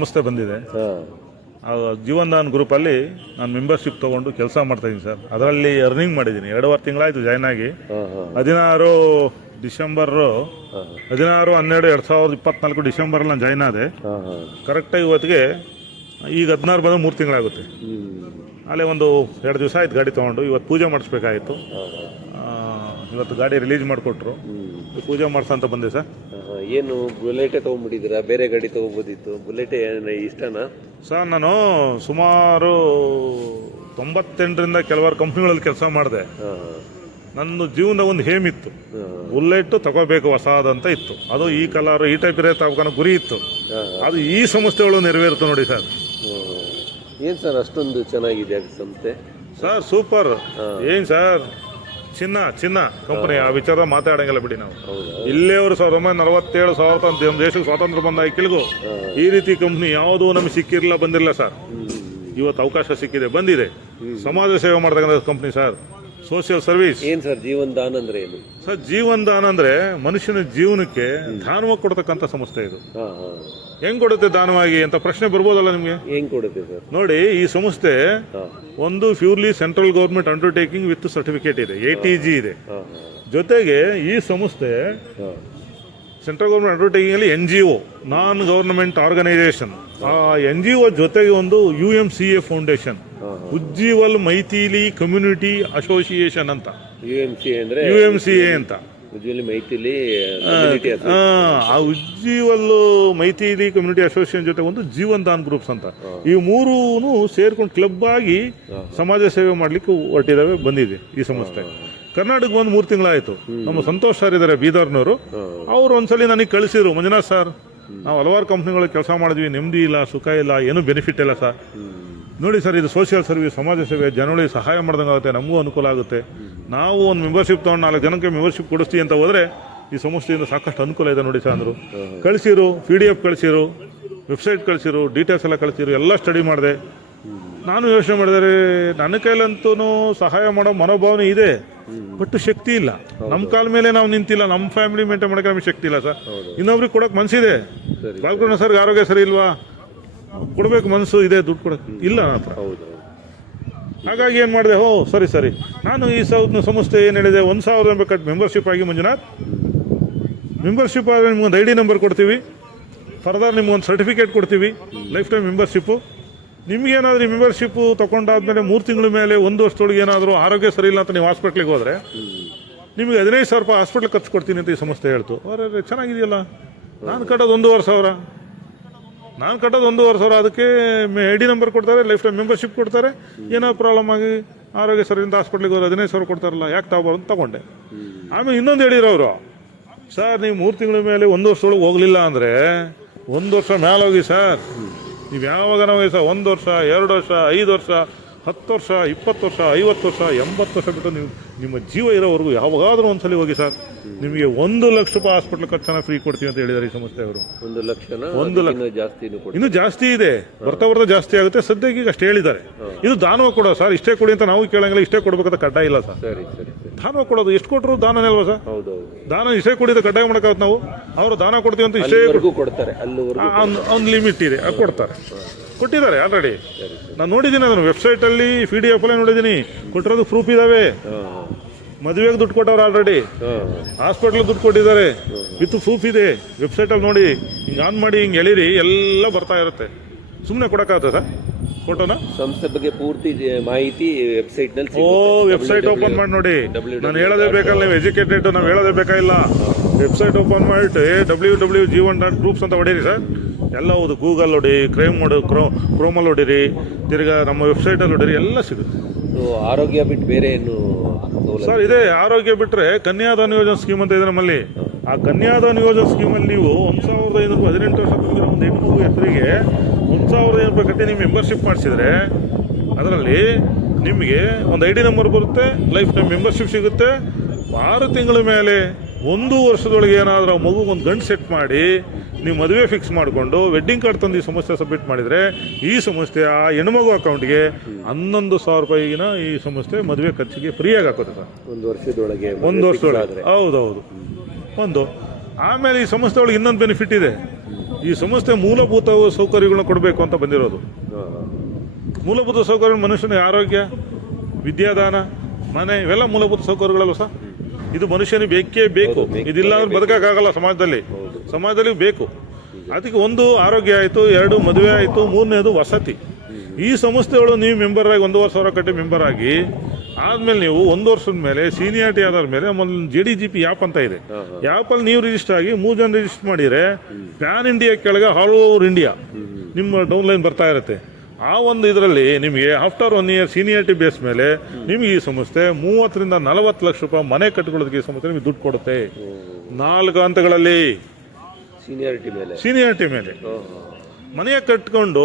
ಸಂಸ್ಥೆ ಬಂದಿದೆ. ಜೀವನ್ದಾನ್ ಗ್ರೂಪಲ್ಲಿ ನಾನು ಮೆಂಬರ್ಶಿಪ್ ತೊಗೊಂಡು ಕೆಲಸ ಮಾಡ್ತಾಯಿದ್ದೀನಿ ಸರ್. ಅದರಲ್ಲಿ ಅರ್ನಿಂಗ್ ಮಾಡಿದ್ದೀನಿ. 2.5 ತಿಂಗಳಾಯಿತು ಜಾಯ್ನ್ ಆಗಿ. 16 ಡಿಸೆಂಬರ್ 16/12/2024 ಡಿಸೆಂಬರಲ್ಲಿ ನಾನು ಜಾಯ್ನ್ ಆದೆ. ಕರೆಕ್ಟಾಗಿ ಇವತ್ತಿಗೆ ಈಗ 16 ಬಂದು 3 ತಿಂಗಳಾಗುತ್ತೆ. ಅಲ್ಲೇ ಒಂದು 2 ದಿವಸ ಆಯ್ತು ಗಾಡಿ ತೊಗೊಂಡು. ಇವತ್ತು ಪೂಜೆ ಮಾಡಿಸ್ಬೇಕಾಯಿತು. ಇವತ್ತು ಗಾಡಿ ರಿಲೀಸ್ ಮಾಡಿಕೊಟ್ರು. ಪೂಜೆ ಮಾಡ್ಸಂತ ಬಂದೆ ಸರ್. ಏನು ಬುಲೆಟೇ ತೊಗೊಂಡ್ಬಿಟ್ಟಿದ್ದೀರಾ? ಬೇರೆ ಗಾಡಿ ತೊಗೋಬೋದಿತ್ತು. ಬುಲೆಟೇ ಇಷ್ಟನಾ ಸರ್? ನಾನು ಸುಮಾರು 98ರಿಂದ ಕೆಲವಾರು ಕಂಪ್ನಿಗಳಲ್ಲಿ ಕೆಲಸ ಮಾಡಿದೆ. ನನ್ನ ಜೀವನದ ಒಂದು ಹೇಮ್ ಇತ್ತು, ಬುಲೆಟ್ ತಗೋಬೇಕು ಹೊಸದಂತ ಇತ್ತು. ಅದು ಈ ಕಲರ್ ಈ ಟೈಪ್ ಇರೋ ತಗೋಣ ಗುರಿ ಇತ್ತು. ಅದು ಈ ಸಂಸ್ಥೆಗಳು ನೆರವೇರುತ್ತೆ ನೋಡಿ ಸರ್. ಏನು ಸರ್ ಅಷ್ಟೊಂದು ಚೆನ್ನಾಗಿದೆ ಸಂಸ್ಥೆ ಸರ್? ಸೂಪರ್. ಏನು ಸರ್, ಚಿನ್ನ ಕಂಪನಿ. ಆ ವಿಚಾರ ಮಾತಾಡಂಗಿಲ್ಲ ಬಿಡಿ. ನಾವು ಇಲ್ಲೇವರು 1947 ನಮ್ಮ ದೇಶಕ್ಕೆ ಸ್ವಾತಂತ್ರ್ಯ ಬಂದ ಕಿಲ್ಗೂ ಈ ರೀತಿ ಕಂಪ್ನಿ ಯಾವುದೂ ನಮಗೆ ಸಿಕ್ಕಿರಲಿಲ್ಲ, ಬಂದಿರಲಿಲ್ಲ ಸರ್. ಇವತ್ತು ಅವಕಾಶ ಸಿಕ್ಕಿದೆ, ಬಂದಿದೆ. ಸಮಾಜ ಸೇವೆ ಮಾಡ್ತಕ್ಕಂಥ ಕಂಪ್ನಿ ಸರ್. Social service. ಏನು ಸರ್ ಜೀವನ್ ದಾನ್ ಅಂದ್ರೆ ಏನು ಸರ್? ಜೀವನ್ ದಾನ್ ಅಂದ್ರೆ ಮನುಷ್ಯನ ಜೀವನಕ್ಕೆ ದಾನವಾಗಿ ಕೊಡ್ತಕ್ಕಂಥ ಸಂಸ್ಥೆ ಇದು. ಹೆಂಗ್ ಕೊಡುತ್ತೆ ದಾನವಾಗಿ ಅಂತ ಪ್ರಶ್ನೆ ಬರ್ಬೋದಲ್ಲ ನಿಮ್ಗೆ? ಹೆಂಗ್ ಕೊಡುತ್ತೆ ಸರ್? ನೋಡಿ, ಈ ಸಂಸ್ಥೆ ಒಂದು purely central government undertaking with certificate ಇದೆ, ATG ಇದೆ. ಜೊತೆಗೆ ಈ ಸಂಸ್ಥೆ ಸೆಂಟ್ರಲ್ ಗೌರ್ಮೆಂಟ್ ಅಂಡರ್ಟೇಕಿಂಗ್ ಅಲ್ಲಿ NGO, ನಾನ್ ಗವರ್ನಮೆಂಟ್ ಆರ್ಗನೈಸೇಷನ್. ಆ NGO ಜೊತೆಗೆ ಒಂದು UMCA foundation, Ujjival Maithili community association ಅಂತ. UMCA ಅಂತ ಮೈಥಿಲಿ ಆ ಉಜ್ಜೀವಲ್ ಮೈಥಿಲಿ ಕಮ್ಯುನಿಟಿ ಅಸೋಸಿಯೇಷನ್ ಜೊತೆ ಒಂದು ಜೀವನ್ ದಾನ್ ಗ್ರೂಪ್ಸ್ ಅಂತ. ಈ ಮೂರೂ ಸೇರ್ಕೊಂಡು ಕ್ಲಬ್ ಆಗಿ ಸಮಾಜ ಸೇವೆ ಮಾಡ್ಲಿಕ್ಕೆ ಹೊರಟಿದಾವೆ, ಬಂದಿದೆ ಈ ಸಂಸ್ಥೆ. ಕರ್ನಾಟಕ ಬಂದು 3 ತಿಂಗಳಾಯ್ತು. ನಮ್ಮ ಸಂತೋಷ್ ಸರ್ ಇದ್ದಾರೆ ಬೀದರ್ನವರು. ಅವ್ರು ಒಂದ್ಸಲಿ ನನಗೆ ಕಳಿಸಿದ್ರು, ಮಂಜುನಾಥ್ ಸರ್, ನಾವು ಹಲವಾರು ಕಂಪ್ನಿಗಳಿಗೆ ಕೆಲಸ ಮಾಡಿದ್ವಿ, ನೆಮ್ಮದಿ ಇಲ್ಲ, ಸುಖ ಇಲ್ಲ, ಏನೂ ಬೆನಿಫಿಟ್ ಇಲ್ಲ ಸರ್. ನೋಡಿ ಸರ್, ಇದು ಸೋಷಿಯಲ್ ಸರ್ವಿಸ್, ಸಮಾಜ ಸೇವೆ, ಜನಗಳಿಗೆ ಸಹಾಯ ಮಾಡ್ದಂಗೆ ಆಗುತ್ತೆ, ನಮಗೂ ಅನುಕೂಲ ಆಗುತ್ತೆ. ನಾವು ಒಂದು ಮೆಂಬರ್ಶಿಪ್ ತೊಗೊಂಡು 4 ಜನಕ್ಕೆ ಮೆಂಬರ್ಶಿಪ್ ಕೊಡಿಸ್ತೀವಿ ಅಂತ ಹೋದರೆ ಈ ಸಂಸ್ಥೆಯಿಂದ ಸಾಕಷ್ಟು ಅನುಕೂಲ ಇದೆ ನೋಡಿ ಸರ್ ಅಂದರು. ಕಳಿಸಿರು, PDF ಕಳಿಸಿರು, ವೆಬ್ಸೈಟ್ ಕಳಿಸಿರು, ಡೀಟೇಲ್ಸ್ ಎಲ್ಲ ಕಳಿಸಿರು, ಎಲ್ಲ ಸ್ಟಡಿ ಮಾಡಿದೆ. ನಾನು ಯೋಚನೆ ಮಾಡಿದರೆ ನನ್ನ ಕೈಲಂತೂ ಸಹಾಯ ಮಾಡೋ ಮನೋಭಾವನೆ ಇದೆ, ಬಟ್ ಶಕ್ತಿ ಇಲ್ಲ. ನಮ್ಮ ಕಾಲ ಮೇಲೆ ನಾವು ನಿಂತಿಲ್ಲ, ನಮ್ಮ ಫ್ಯಾಮಿಲಿ ಮೇಂಟೈನ್ ಮಾಡೋಕೆ ನಮಗೆ ಶಕ್ತಿ ಇಲ್ಲ ಸರ್. ಇನ್ನೊಬ್ರಿಗೆ ಕೊಡೋಕೆ ಮನಸ್ಸಿದೆ. ಬಾಲ್ಕೃಷ್ಣ ಸರ್ಗೆ ಆರೋಗ್ಯ ಸರಿ ಇಲ್ವಾ, ಕೊಡಬೇಕು ಮನಸ್ಸು ಇದೆ, ದುಡ್ಡು ಕೊಡೋಕೆ ಇಲ್ಲ ನನ್ನ ಹತ್ರ. ಹಾಗಾಗಿ ಏನು ಮಾಡಿದೆ, ಸರಿ ನಾನು ಈ ಸಂಸ್ಥೆ ಏನು ಹೇಳಿದೆ, 1,000 ಬೇಕಾದ ಮೆಂಬರ್ಶಿಪ್ ಆಗಿ ಮಂಜುನಾಥ್, ಮೆಂಬರ್ಶಿಪ್ ಆದರೆ ನಿಮ್ಗೊಂದು ID ನಂಬರ್ ಕೊಡ್ತೀವಿ, ಫರ್ದರ್ ನಿಮ್ಗೊಂದು ಸರ್ಟಿಫಿಕೇಟ್ ಕೊಡ್ತೀವಿ, ಲೈಫ್ ಟೈಮ್ ಮೆಂಬರ್ಶಿಪ್ಪು. ನಿಮ್ಗೇನಾದ್ರೂ ಈ ಮೆಂಬರ್ಶಿಪ್ಪು ತೊಗೊಂಡಾದ್ಮೇಲೆ 3 ತಿಂಗಳ ಮೇಲೆ 1 ವರ್ಷದೊಳಗೆ ಏನಾದರೂ ಆರೋಗ್ಯ ಸರಿ ಇಲ್ಲ ಅಂತ ನೀವು ಹಾಸ್ಪಿಟ್ಲಿಗೆ ಹೋದರೆ ನಿಮಗೆ 15,000 ರೂಪಾಯಿ ಹಾಸ್ಪಿಟ್ಲಿಗೆ ಖರ್ಚು ಕೊಡ್ತೀನಿ ಅಂತ ಈ ಸಂಸ್ಥೆ ಹೇಳ್ತು. ಅವರೇ ಚೆನ್ನಾಗಿದೆಯಲ್ಲ, ನಾನು ಕಟ್ಟೋದು 1,500,000, ನಾನು ಕಟ್ಟೋದು 1,500,000. ಅದಕ್ಕೆ ID ನಂಬರ್ ಕೊಡ್ತಾರೆ, ಲೈಫ್ ಟೈಮ್ ಮೆಂಬರ್ಶಿಪ್ ಕೊಡ್ತಾರೆ. ಏನೋ ಪ್ರಾಬ್ಲಮ್ ಆಗಿ ಆರೋಗ್ಯ ಸರಿಯಿಂದ ಹಾಸ್ಪಿಟ್ಲಿಗೆ ಹೋದ್ರೆ 15,000 ಕೊಡ್ತಾರಲ್ಲ, ಯಾಕೆ ತಗೋಬಾರ್ದು ಅಂತ ತಗೊಂಡೆ. ಆಮೇಲೆ ಇನ್ನೊಂದು ಹೇಳಿದ್ರು ಅವರು, ಸರ್ ನೀವು 3 ತಿಂಗಳ ಮೇಲೆ 1 ವರ್ಷದೊಳಗೆ ಹೋಗಲಿಲ್ಲ ಅಂದರೆ 1 ವರ್ಷ ಮೇಲೆ ಹೋಗಿ ಸರ್, ನೀವು ಯಾವಾಗ ಹೋಗಿ ಸರ್, 1 ವರ್ಷ 2 ವರ್ಷ 5 ವರ್ಷ 10 ವರ್ಷ 20 ವರ್ಷ 50 ವರ್ಷ 80 ವರ್ಷ ಬಿಟ್ಟು ನೀವು ನಿಮ್ಮ ಜೀವ ಇರೋವರೆಗೂ ಯಾವಾಗಾದ್ರೂ ಒಂದ್ಸಲಿ ಹೋಗಿ ಸರ್, ನಿಮಗೆ 1 ಲಕ್ಷ ರೂಪಾಯಿ ಹಾಸ್ಪಿಟ್ಲ್ ಖರ್ಚನ್ನ ಫ್ರೀ ಕೊಡ್ತೀವಿ ಅಂತ ಹೇಳಿದ್ದಾರೆ ಈ ಸಂಸ್ಥೆಯವರು. 1 ಲಕ್ಷ ಇನ್ನೂ ಜಾಸ್ತಿ ಇದೆ, ಬರ್ತಾ ಜಾಸ್ತಿ ಆಗುತ್ತೆ. ಸದ್ಯಕ್ಕೆ ಈಗ ಅಷ್ಟು ಹೇಳಿದ್ದಾರೆ. ಇದು ದಾನವ ಕೊಡೋ ಸರ್, ಇಷ್ಟೇ ಕೊಡಿ ಅಂತ ನಾವು ಕೇಳಂಗಿಲ್ಲ, ಇಷ್ಟೇ ಕೊಡ್ಬೇಕಂತ ಕಡ್ಡಾಯ ಇಲ್ಲ ಸರ್. ದಾನವ ಕೊಡೋದು ಎಷ್ಟು ಕೊಟ್ಟರು ದಾನನೇ ಅಲ್ವಾ ಸರ್? ದಾನ ಇಷ್ಟೇ ಕೊಡಿದ ಕಡ್ಡಾಯ ಮಾಡೋಕ್ಕಾಗುತ್ತೆ. ನಾವು ಅವರು ದಾನ ಕೊಡ್ತೀವಿ ಅಂತ ಇಷ್ಟೇ ಕೊಡ್ತಾರೆ, ಒಂದು ಲಿಮಿಟ್ ಇದೆ, ಅದು ಕೊಡ್ತಾರೆ. ಕೊಟ್ಟಿದ್ದಾರೆ ಆಲ್ರೆಡಿ, ನಾನು ನೋಡಿದ್ದೀನಿ ಅದನ್ನು ವೆಬ್ಸೈಟಲ್ಲಿ, PDF ಅಲ್ಲೇ ನೋಡಿದ್ದೀನಿ. ಕೊಟ್ಟಿರೋದು ಪ್ರೂಫ್ ಇದಾವೆ. ಮದುವೆಗೆ ದುಡ್ಡು ಕೊಟ್ಟವ್ರು ಆಲ್ರೆಡಿ, ಹಾಸ್ಪಿಟ್ಲಿಗೆ ದುಡ್ಡು ಕೊಟ್ಟಿದ್ದಾರೆ, ವಿತ್ ಪ್ರೂಫ್ ಇದೆ. ವೆಬ್ಸೈಟಲ್ಲಿ ನೋಡಿ, ಹಿಂಗೆ ಆನ್ ಮಾಡಿ ಹಿಂಗೆ ಎಳೀರಿ, ಎಲ್ಲ ಬರ್ತಾ ಇರುತ್ತೆ. ಸುಮ್ಮನೆ ಕೊಡೋಕ್ಕಾಗುತ್ತೆ ಸರ್ ಫೋಟೋನ? ಸಂಸ್ಥೆ ಬಗ್ಗೆ ಪೂರ್ತಿ ಮಾಹಿತಿ ವೆಬ್ಸೈಟ್ನಲ್ಲಿ. ವೆಬ್ಸೈಟ್ ಓಪನ್ ಮಾಡಿ ನೋಡಿ. ನಾನು ಹೇಳೋದೇ ಬೇಕಲ್ಲ, ನೀವು ಎಜುಕೇಟೆಡ್, ನಾವು ಹೇಳೋದೇ ಬೇಕಾಗಿಲ್ಲ. ವೆಬ್ಸೈಟ್ ಓಪನ್ ಮಾಡಿಟ್ಟು www.jeevan.groups ಅಂತ ಹೊಡೀರಿ ಸರ್. ಎಲ್ಲ ಹೌದು, ಗೂಗಲ್ ಹೊಡಿ, ಕ್ರೋಮಲ್ಲಿ ಹೊಡೀರಿ, ತಿರ್ಗಾ ನಮ್ಮ ವೆಬ್ಸೈಟಲ್ಲಿ ಹೊಡೀರಿ, ಎಲ್ಲ ಸಿಗುತ್ತೆ. ಆರೋಗ್ಯ ಬಿಟ್ಟು ಬೇರೆ ಏನು ಸರ್ ಇದೆ? ಆರೋಗ್ಯ ಬಿಟ್ಟರೆ ಕನ್ಯಾದಾನ ಯೋಜನೆ ಸ್ಕೀಮ್ ಅಂತ ಇದೆ ನಮ್ಮಲ್ಲಿ. ಆ ಕನ್ಯಾದಾನ ಯೋಜನೆ ಸ್ಕೀಮಲ್ಲಿ ನೀವು 1,500 ರೂಪಾಯಿ 18 ವರ್ಷ ತುಂಬಿರೋ ಒಂದು ಹೆಣ್ಣು ಹೆಸರಿಗೆ 1,000 ರೂಪಾಯಿ ಕಟ್ಟಿ ನೀವು ಮೆಂಬರ್ಶಿಪ್ ಮಾಡಿಸಿದ್ರೆ ಅದರಲ್ಲಿ ನಿಮಗೆ ಒಂದು ID ನಂಬರ್ ಬರುತ್ತೆ, ಲೈಫ್ ಟೈಮ್ ಮೆಂಬರ್ಶಿಪ್ ಸಿಗುತ್ತೆ. 6 ತಿಂಗಳ ಮೇಲೆ 1 ವರ್ಷದೊಳಗೆ ಏನಾದರೂ ಮಗುಗೆ ಒಂದು ಗಂಡು ಸೆಟ್ ಮಾಡಿ ನೀವು ಮದುವೆ ಫಿಕ್ಸ್ ಮಾಡಿಕೊಂಡು ವೆಡ್ಡಿಂಗ್ ಕಾರ್ಡ್ ತಂದು ಈ ಸಂಸ್ಥೆ ಸಬ್ಮಿಟ್ ಮಾಡಿದರೆ ಈ ಸಂಸ್ಥೆ ಆ ಹೆಣ್ಮಗು ಅಕೌಂಟ್ಗೆ 11,000 ರೂಪಾಯಿಗಿನ ಈ ಸಂಸ್ಥೆ ಮದುವೆ ಖರ್ಚಿಗೆ ಫ್ರೀಯಾಗಿ ಹಾಕೋದು ಸರ್. 1 ವರ್ಷದೊಳಗೆ. ಹೌದೌದು. ಆಮೇಲೆ ಈ ಸಂಸ್ಥೆ ಒಳಗೆ ಇನ್ನೊಂದು ಬೆನಿಫಿಟ್ ಇದೆ. ಈ ಸಂಸ್ಥೆ ಮೂಲಭೂತ ಸೌಕರ್ಯಗಳನ್ನ ಕೊಡಬೇಕು ಅಂತ ಬಂದಿರೋದು. ಮೂಲಭೂತ ಸೌಕರ್ಯ ಮನುಷ್ಯನ ಆರೋಗ್ಯ, ವಿದ್ಯಾದಾನ, ಮನೆ, ಇವೆಲ್ಲ ಮೂಲಭೂತ ಸೌಕರ್ಯಗಳಲ್ಲ ಸರ್. ಇದು ಮನುಷ್ಯನಿಗೆ ಬೇಕೇ ಬೇಕು. ಇದಿಲ್ಲ ಅಂದ್ರೆ ಬದುಕಕ್ಕಾಗಲ್ಲ ಸಮಾಜದಲ್ಲಿ ಬೇಕು. ಅದಕ್ಕೆ ಒಂದು ಆರೋಗ್ಯ ಆಯಿತು, 2 ಮದುವೆ ಆಯಿತು, 3ನೇದು ವಸತಿ. ಈ ಸಂಸ್ಥೆಗಳು ನೀವು ಮೆಂಬರ್ ಆಗಿ 1,500,000 ಕಟ್ಟಿ ಮೆಂಬರ್ ಆಗಿ ಆದ್ಮೇಲೆ ನೀವು 1 ವರ್ಷದ ಮೇಲೆ ಸೀನಿಯಾರಿಟಿ ಆದ ಮೇಲೆ JDGP ಆ್ಯಪ್ ಅಂತ ಇದೆ. ಆ್ಯಪಲ್ಲಿ ನೀವು ರಿಜಿಸ್ಟರ್ ಆಗಿ 3 ಜನ ರಿಜಿಸ್ಟರ್ ಮಾಡಿದರೆ ಪ್ಯಾನ್ ಇಂಡಿಯಾ ಕೆಳಗೆ ಆಲ್ ಓವರ್ ಇಂಡಿಯಾ ನಿಮ್ಮ ಡೌನ್ಲೈನ್ ಬರ್ತಾ ಇರುತ್ತೆ. ಆ ಒಂದು ಇದರಲ್ಲಿ ನಿಮಗೆ ಆಫ್ಟರ್ 1 ಇಯರ್ ಸೀನಿಯಾರಿಟಿ ಬೇಸ್ ಮೇಲೆ ನಿಮಗೆ ಈ ಸಂಸ್ಥೆ 30 ರಿಂದ 40 ಲಕ್ಷ ರೂಪಾಯಿ ಮನೆ ಕಟ್ಟಿಕೊಳ್ಳೋದಕ್ಕೆ ಈ ಸಂಸ್ಥೆ ನಿಮಗೆ ದುಡ್ಡು ಕೊಡುತ್ತೆ. 4 ಹಂತಗಳಲ್ಲಿ ಸೀನಿಯಾರಿಟಿ ಮೇಲೆ ಮನೆಯ ಕಟ್ಕೊಂಡು